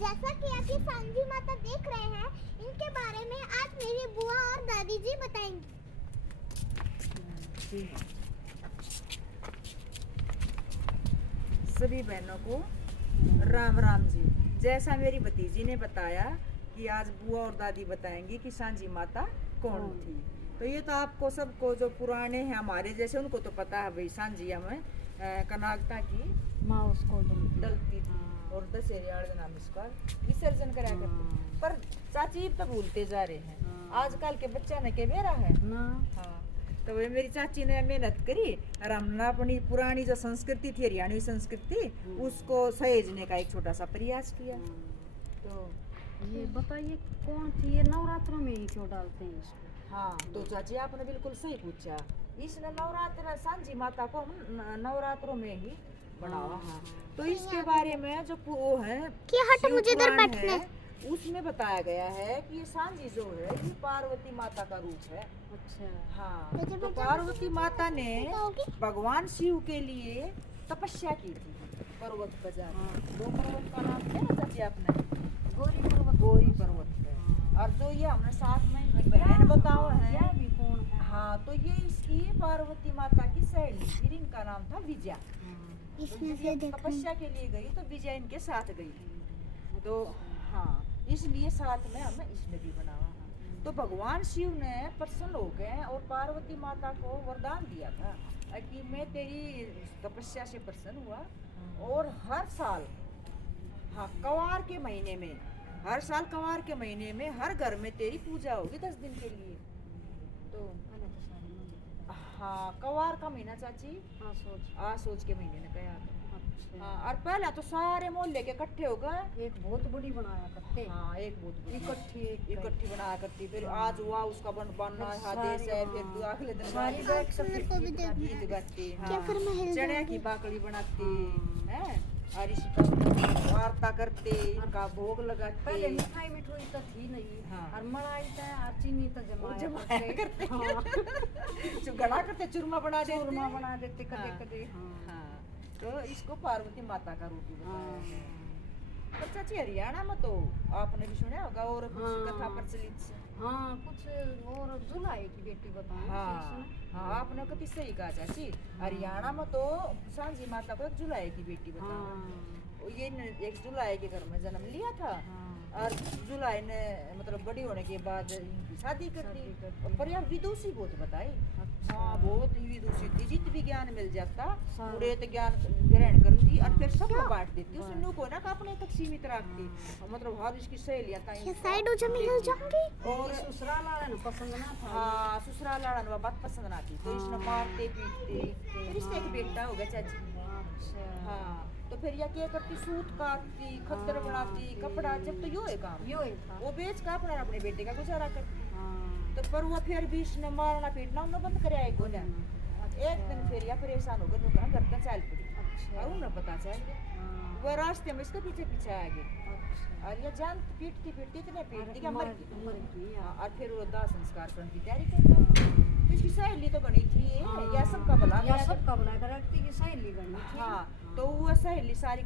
जैसा कि आप ये सांझी माता देख रहे हैं, इनके बारे में आज मेरी बुआ और दादी जी बताएंगी। सभी बहनों को राम राम जी। जैसा मेरी भतीजी ने बताया कि आज बुआ और दादी बताएंगी कि सांझी माता कौन थी। तो ये तो आपको सबको जो पुराने हैं हमारे जैसे उनको तो पता है भाई सांझिया में कनागता की माँ उसको डलती थी और दशहरे नाम इसका विसर्जन कराया करते। पर चाची तो भूलते जा रहे हैं आजकल के बच्चा ने के मेरा है ना। हाँ, तो वे मेरी चाची ने मेहनत करी और हमने अपनी पुरानी जो संस्कृति थी हरियाणवी संस्कृति उसको सहेजने का एक छोटा सा प्रयास किया। तो ये बताइए कौन थी ये? नवरात्रों में ही क्यों डालते हैं इसको? हाँ, तो चाची आपने बिल्कुल सही पूछा। इसने नवरात्र सांझी माता को हम नवरात्रों में ही बनावा है। तो इसके बारे में जो वो है क्या हट शिव मुझे इधर पुराण बैठने। है, उसमें बताया गया है कि ये सांझी जो है ये पार्वती माता का रूप है। अच्छा। हाँ, बेटे, तो बेटे, पार्वती माता ने बताओगी? भगवान शिव के लिए तपस्या की थी पर्वत पर जाकर। दो पर्वत का नाम है ना चाची आपने? गौरी पर्वत। गौरी पर्वत है। और जो ये हमने साथ में इनकी बहन बताओ है यह भी कौन है? हाँ, तो ये इसकी पार्वती माता की सहेली थी, इनका नाम था विजया। तो इसमें जब से ये देखो। तपस्या के लिए गई तो विजय इनके साथ गई। तो हाँ, इसलिए साथ में हमें इसने भी बनावा। तो भगवान शिव ने प्रसन्न हो गए और पार्वती माता को वरदान दिया था कि मैं तेरी तपस्या से प्रसन्न हुआ और हर साल हाँ कवार के महीने में हर साल कवार के महीने में हर घर में तेरी पूजा होगी 10 दिन के लिए। तो हाँ, कवार का महीना चाची हाँ सोच। सोच के महीने ने कहा था। अच्छा। हाँ, और पहले तो सारे मोहल्ले के इकट्ठे हो गए। एक बहुत बड़ी बनाया करते। हाँ, एक बहुत बड़ी इकट्ठी बनाया करती। फिर आज हुआ उसका बनना आदेश है, फिर अगले दिन सारी गाली बैठ मेरे को भी देखना गीत गाती। क्या हाँ, फिर मैं हिल चने जाऊंगी? की बाकड़ी बनाती है और इसी तरह वार्ता करते, इनका भोग लगाते। पहले मिठाई मिठाई तो थी नहीं। हाँ। और मलाई तो और चीनी तो जमाया जमाया करते। हाँ। जो गड़ा करते चूरमा बना देते। चूरमा बना देते कदे हाँ। कदे। हाँ, तो इसको पार्वती माता का रूप भी बताया है। हाँ। पर चाची हरियाणा में तो आपने भी सुना होगा और कुछ हाँ। कथा प्रचलित से। हाँ कुछ और जुलाई की बेटी बताओ। हाँ हाँ, आपने कति सही कहा चाची। हरियाणा में तो सांझी माता को 1 जुलाई की बेटी बताओ। हाँ। ये 1 जुलाई के घर में जन्म लिया था हाँ। और जुलाई ने मतलब बड़ी होने के बाद इनकी शादी कर दी। पर यार विदुषी बहुत बताई। अच्छा। हाँ, बहुत ही विदुषी थी। जित भी ज्ञान मिल जाता हाँ। पूरे तो ज्ञान ग्रहण करती और फिर सबको क्या? बांट देती। उसने लोग को ना अपने तक सीमित रखती। मतलब हर इसकी सहेलियां था ये साइड हो जा, मैं हिल जाऊंगी। और ससुराल वाले ने पसंद ना था। हाँ, ससुराल लड़न बात पसंद ना थी तो इसने मारते पीटते। फिर इसने एक बेटा हो गया चाची। अच्छा। हाँ, तो फिर यह क्या करती, सूत काटती, खद्दर बनाती, कपड़ा, जब तो यो है काम। यो ही था। वो बेच का अपना अपने बेटे का गुजारा करती। हाँ। तो पर वो फिर भी इसने मारना पीटना उन्हें बंद कराया एक ने। एक दिन फिर या परेशान होकर नुकरा घर का चाल पड़ी अच्छा। और उन्हें पता चल गया। हाँ। वो रास्ते में इसके पीछे पीछे आ गई अच्छा। और ये जान पीटती पीटती इतने पीटती कि मर गई। मर गई। हाँ, और फिर वो दाह संस्कार करने की तैयारी करता। तो इसकी सहेली तो बनी थी या सबका भला या सबका भला व्यक्ति की सहेली बनी थी। हाँ, तो वो सहेली सारी